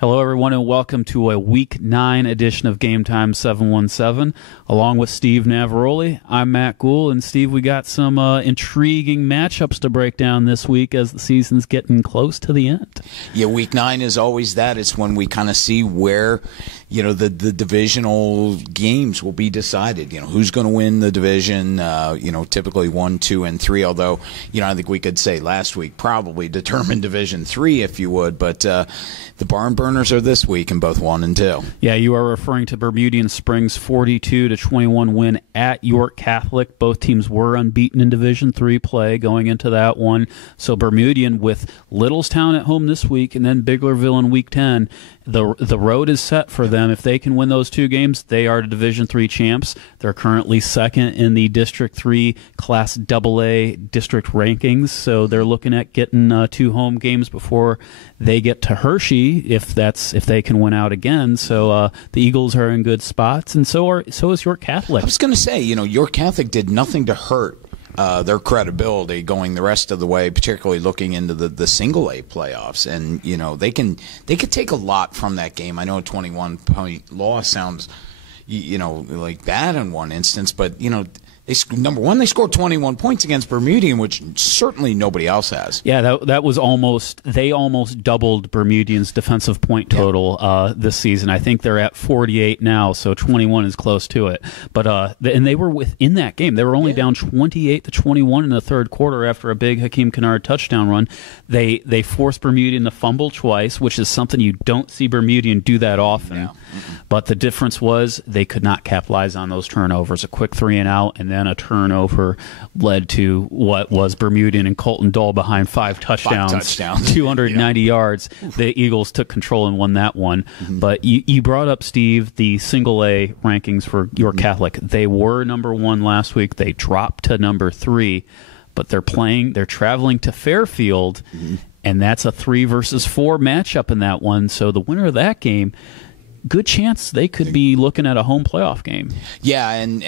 Hello, everyone, and welcome to a Week 9 edition of Game Time 717. Along with Steve Navaroli, I'm Matt Goul, and Steve, we got some intriguing matchups to break down this week as the season's getting close to the end. Yeah, Week 9 is always that. It's when we kind of see where, the divisional games will be decided. Who's going to win the division, typically 1, 2, and 3, although, I think we could say last week probably determined Division 3, if you would, but the barn burners are this week in both 1 and 2. Yeah, you are referring to Bermudian Springs' 42-21 win at York Catholic. Both teams were unbeaten in Division 3 play going into that one. So Bermudian with Littlestown at home this week and then Biglerville in Week 10. The road is set for them. If they can win those two games, they are the Division 3 champs. They're currently second in the District 3 Class AA district rankings, so they're looking at getting 2 home games before they get to Hershey if they can win out again. So the Eagles are in good spots, and so is York Catholic. I was going to say, York Catholic did nothing to hurt their credibility going the rest of the way, particularly looking into the single A playoffs. And they could take a lot from that game. I know a 21-point loss sounds like bad in one instance, but number one, they scored 21 points against Bermudian, which certainly nobody else has. Yeah, that was they almost doubled Bermudian's defensive point total this season. I think they're at 48 now, so 21 is close to it. But and they were within that game. They were only down 28-21 in the third quarter after a big Hakeem Kennard touchdown run. They forced Bermudian to fumble twice, which is something you don't see Bermudian do that often. No. But the difference was they could not capitalize on those turnovers. A quick 3-and-out, and then a turnover led to what was Bermudian and Colton Dole behind 5 touchdowns. 290 yards. The Eagles took control and won that one. Mm-hmm. But you brought up, Steve, the single A rankings for York Catholic. They were number 1 last week. They dropped to number 3, but they're traveling to Fairfield, and that's a 3 versus 4 matchup in that one. So the winner of that game, good chance they could be looking at a home playoff game. Yeah, and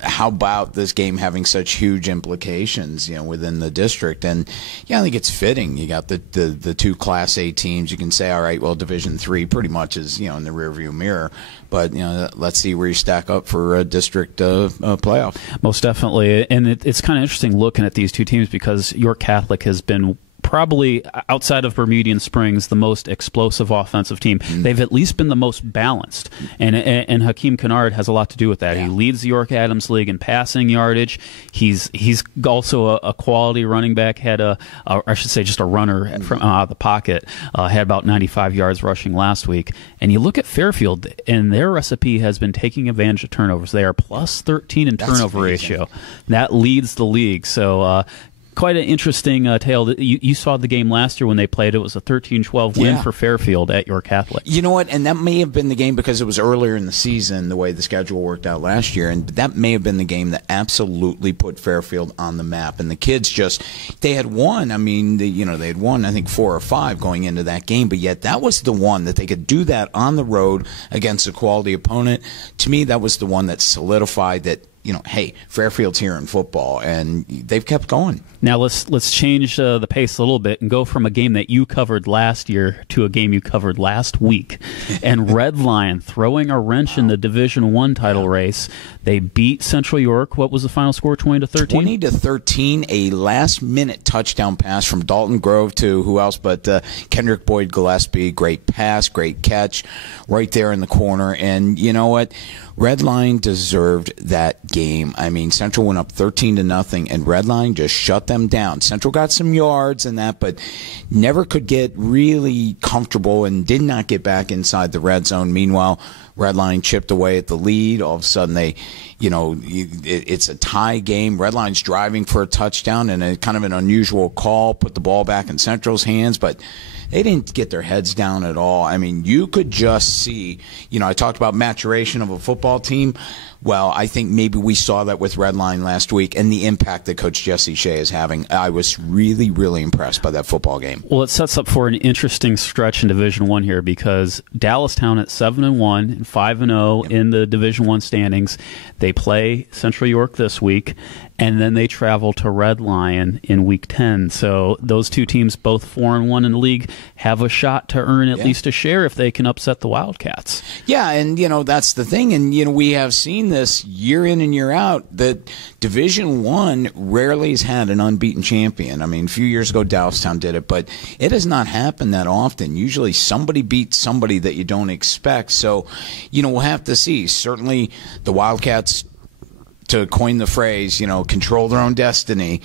how about this game having such huge implications, within the district? And I think it's fitting. You got the 2 Class A teams. You can say, all right, well, Division 3 pretty much is in the rearview mirror. But let's see where you stack up for a district playoff. Most definitely, and it's kind of interesting looking at these two teams because York Catholic has been probably, outside of Bermudian Springs, the most explosive offensive team. They've at least been the most balanced, and Hakeem Kennard has a lot to do with that. Yeah. He leads the York Adams League in passing yardage. He's also a quality running back. Had I should say just a runner from out of the pocket. Had about 95 yards rushing last week. And you look at Fairfield, and their recipe has been taking advantage of turnovers. They are plus 13 in turnover ratio. That leads the league. So quite an interesting tale. You saw the game last year when they played. It was a 13-12 win for Fairfield at York Catholic. You know what? And that may have been the game because it was earlier in the season, the way the schedule worked out last year. And that may have been the game that absolutely put Fairfield on the map. And the kids they had won. I mean, they had won, I think, 4 or 5 going into that game. But yet that was the one that they could do that on the road against a quality opponent. To me, that was the one that solidified that, hey, Fairfield's here in football, and they've kept going. Now let's change the pace a little bit and go from a game that you covered last year to a game you covered last week. And Red Lion throwing a wrench in the Division I title race. They beat Central York. What was the final score? 20-13. 20-13. A last-minute touchdown pass from Dalton Grove to who else but Kendrick Boyd Gillespie. Great pass, great catch, right there in the corner. And you know what? Red Line deserved that game. I mean, Central went up 13-0, and Red Line just shut them down. Central got some yards and that, but never could get really comfortable and did not get back inside the red zone. Meanwhile, Red Line chipped away at the lead. All of a sudden, it's a tie game. Red Line's driving for a touchdown, and a kind of an unusual call put the ball back in Central's hands, but they didn't get their heads down at all. I mean, you could just see, I talked about maturation of a football team. Well, I think maybe we saw that with Redline last week and the impact that Coach Jesse Shea is having. I was really, really impressed by that football game. Well, it sets up for an interesting stretch in Division I here because Dallastown at 7-1 and 5-0 in the Division I standings. They play Central York this week, and then they travel to Red Lion in Week 10. So those two teams, both 4-1 in the league, have a shot to earn at least a share if they can upset the Wildcats. Yeah, and, that's the thing. And, we have seen this year in and year out that Division I rarely has had an unbeaten champion. I mean, a few years ago, Dallastown did it, but it has not happened that often. Usually somebody beats somebody that you don't expect. So, we'll have to see. Certainly the Wildcats, to coin the phrase, control their own destiny.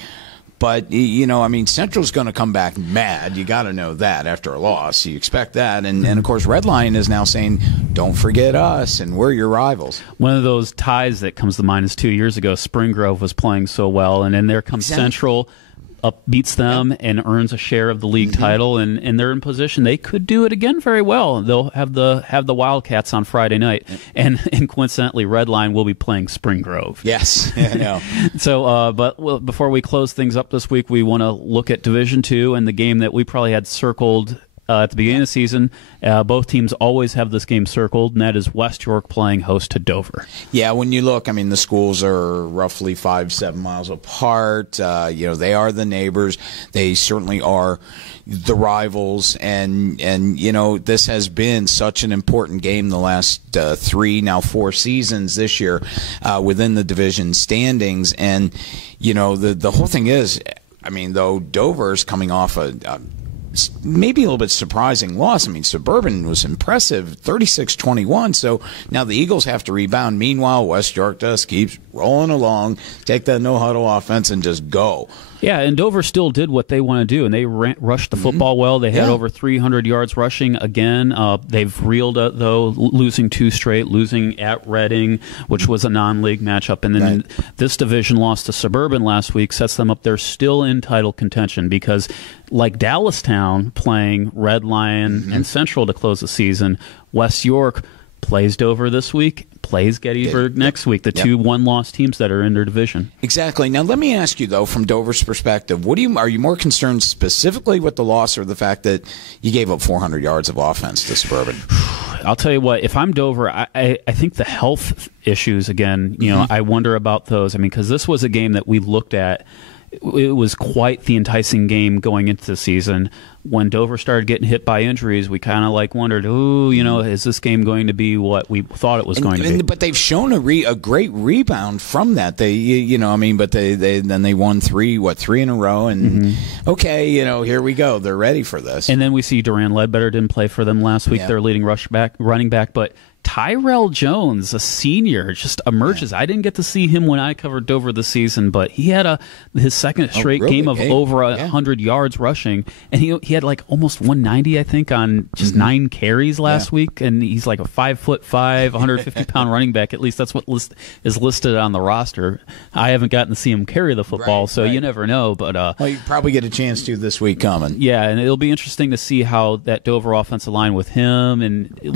But, Central's going to come back mad. You got to know that after a loss. You expect that. And of course, Red Lion is now saying, don't forget us, and we're your rivals. One of those ties that comes to mind is 2 years ago, Spring Grove was playing so well, and then there comes Central, beats them and earns a share of the league title, and they're in position. They could do it again very well. They'll have the Wildcats on Friday night, and coincidentally, Redline will be playing Spring Grove. Yes, I know. So, before we close things up this week, we want to look at Division II and the game that we probably had circled at the beginning of the season. Both teams always have this game circled, and that is West York playing host to Dover. Yeah, when you look, the schools are roughly 5-7 miles apart. They are the neighbors. They certainly are the rivals, and this has been such an important game the last 3, now 4 seasons this year within the division standings. And the whole thing is, though Dover's coming off a maybe a little bit surprising loss. Suburban was impressive, 36-21. So now the Eagles have to rebound. Meanwhile, West York just keeps rolling along, take that no-huddle offense and just go. Yeah, and Dover still did what they want to do, and they rushed the football well. They had over 300 yards rushing again. They've reeled, though, losing 2 straight, losing at Reading, which was a non-league matchup. And then this division loss to Suburban last week sets them up. They're still in title contention because, like Dallastown playing Red Lion and Central to close the season, West York plays Dover this week, plays Gettysburg next week, the 2 one-loss teams that are in their division. Exactly. Now, let me ask you, though, from Dover's perspective, are you more concerned specifically with the loss or the fact that you gave up 400 yards of offense to Suburban? I'll tell you what, if I'm Dover, I think the health issues, again, I wonder about those. Because this was a game that we looked at. It was quite the enticing game going into the season. When Dover started getting hit by injuries, we kind of wondered, is this game going to be what we thought it was going to be? But they've shown a great rebound from that. But they won 3 in a row, and here we go. They're ready for this. And then we see Duran Ledbetter didn't play for them last week. Their leading running back, but Tyrell Jones, a senior, just emerges. I didn't get to see him when I covered Dover this season, but he had his second straight game of over 100 yards rushing, and he had almost 190, I think, on just 9 carries last week, and he's a 5'5", 150-pound running back. At least that's what is listed on the roster. I haven't gotten to see him carry the football, so you never know. But you probably get a chance to this week coming. Yeah, and it'll be interesting to see how that Dover offensive line with him, and it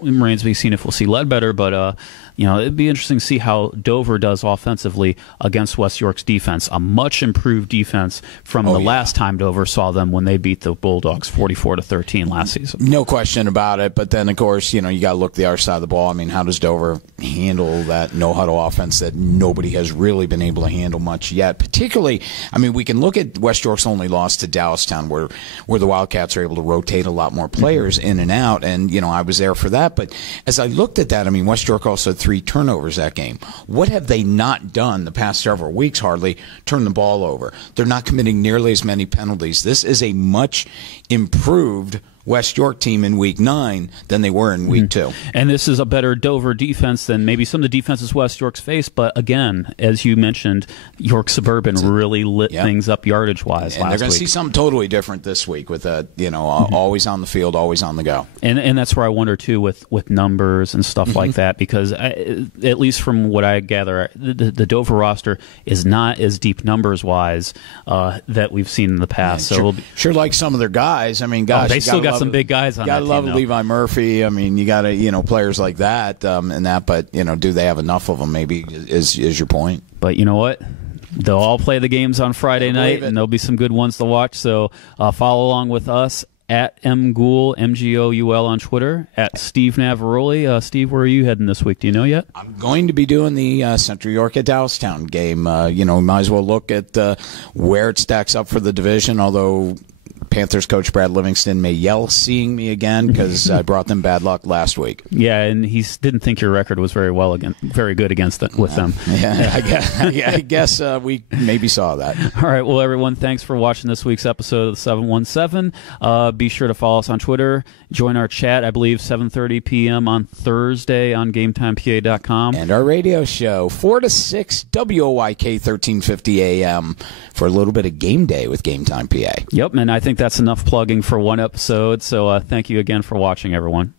remains to be seen if we'll see Ledbetter, but it'd be interesting to see how Dover does offensively against West York's defense, a much improved defense from the last time Dover saw them when they beat the Bulldogs 44-13 last season. No question about it, but then, of course, you got to look the other side of the ball. How does Dover handle that no-huddle offense that nobody has really been able to handle much yet? Particularly, we can look at West York's only loss to Dallastown where the Wildcats are able to rotate a lot more players in and out, and, I was there for that, but as I looked at that, West York also had 3 turnovers that game. What have they not done the past several weeks? Hardly turn the ball over. They're not committing nearly as many penalties. This is a much improved West York team in Week 9 than they were in Week 2. And this is a better Dover defense than maybe some of the defenses West York's faced. But again, as you mentioned, York Suburban really lit things up yardage-wise last week. And they're going to see something totally different this week with always on the field, always on the go. And that's where I wonder, too, with numbers and stuff like that, because at least from what I gather, the Dover roster is not as deep numbers-wise that we've seen in the past. Yeah, so sure like some of their guys. They still got got some big guys on that team. Gotta love though. Levi Murphy. I mean, you got to, players like that and that. But do they have enough of them? Maybe is your point. But you know what? They'll all play the games on Friday night, and there'll be some good ones to watch. So follow along with us at mgoul, MGOUL on Twitter, at Steve Navaroli. Steve, where are you heading this week? Do you know yet? I'm going to be doing the Central York at Dow-Town game. Might as well look at where it stacks up for the division, although Panthers coach Brad Livingston may yell seeing me again because I brought them bad luck last week. Yeah, and he didn't think your record was very good against with them. Yeah, I guess we maybe saw that. All right, well, everyone, thanks for watching this week's episode of the 717. Be sure to follow us on Twitter. Join our chat, I believe, 7:30 p.m. on Thursday on GameTimePA.com. And our radio show, 4 to 6, WOYK 1350 AM, for a little bit of game day with GameTimePA. Yep, and I think that's enough plugging for one episode. So thank you again for watching, everyone.